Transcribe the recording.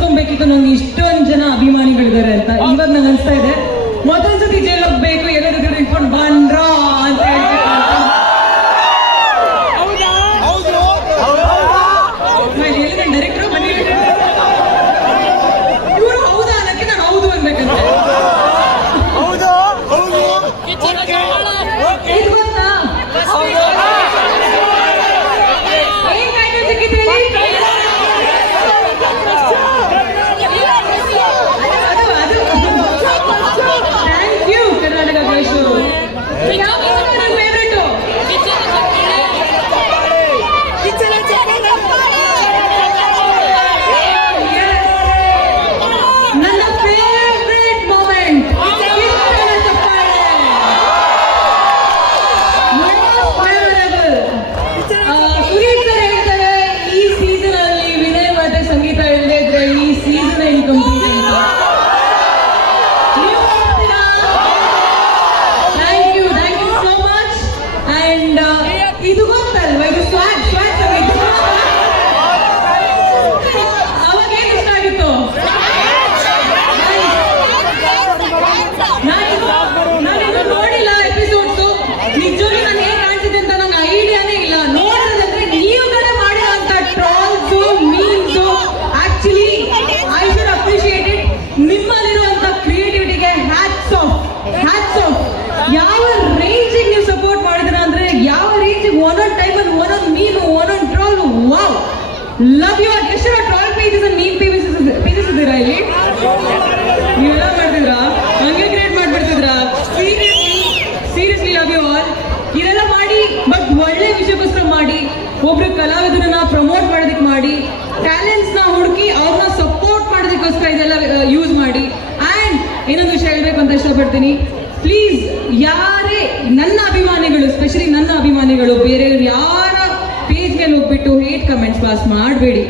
ಹೇಳ್ಬೇಕಿತ್ತು ನಂಗೆ ಇಷ್ಟೊಂದು ಜನ ಅಭಿಮಾನಿಗಳಿದ್ದಾರೆ ಅಂತ ಇವಾಗ ನಂಗೆ ಅನ್ಸ್ತಾ ಇದೆ. ಮೊದಲೊಂದ್ಸತಿ ಜೈಲ್ ಹೋಗ್ಬೇಕು ಎಲ್ಲರೂ ಇಟ್ಕೊಂಡು ಬಂದ್ರ ಅಂತ ಡೈರೆಕ್ಟರ್ ಬನ್ನಿ ಇವರು ಹೌದಾ ಅನ್ನಕ್ಕೆ ನಾನು ಹೌದು ಅನ್ಬೇಕಂತೆ. ಇದು ಗೊತ್ತಾ ಏನ್ ಟೈಟಲ್ ಸಿಕ್ಕಿತ್ತು ಅಂಡ್ ಇದು ಲವ್ ಯು ಎಷ್ಟು ಟ್ರಾಲ್ ಪೇಜಸ್ ನೀನ್ ಪೇಜಸ್ ಪೇಜಸ್ ಇದ್ದೀರಾ ಇಲ್ಲಿ ನೀವೆಲ್ಲ ಮಾಡ್ತಿದ್ರಾ? ಹಂಗೆ create ಮಾಡ್ಬಿಡ್ತಿದ್ರಾ? Seriously seriously love you all ಇದೆಲ್ಲ ಮಾಡಿ ಬಟ್ ಒಳ್ಳೆ ವಿಷಯಕ್ಕೋಸ್ಕರ ಮಾಡಿ. ಒಬ್ರು ಕಲಾವಿದರನ್ನ ಪ್ರಮೋಟ್ ಮಾಡೋದಕ್ಕೆ ಮಾಡಿ. ಟ್ಯಾಲೆಂಟ್ಸ್ನ ಹುಡುಕಿ ಅವ್ರನ್ನ ಸಪೋರ್ಟ್ ಮಾಡೋದಕ್ಕೋಸ್ಕರ ಇದೆಲ್ಲ ಯೂಸ್ ಮಾಡಿ. ಆ್ಯಂಡ್ ಇನ್ನೊಂದು ವಿಷಯ ಹೇಳ್ಬೇಕು ಅಂತ ಇಷ್ಟಪಡ್ತೀನಿ. ಪ್ಲೀಸ್ ಯಾರೇ ನನ್ನ ಅಭಿಮಾನಿಗಳು ಸ್ಪೆಷಲಿ ನನ್ನ ಅಭಿಮಾನಿಗಳು ಬೇರೆಯವ್ರು ಪಾಸ್ ಮಾಡಬೇಡಿ.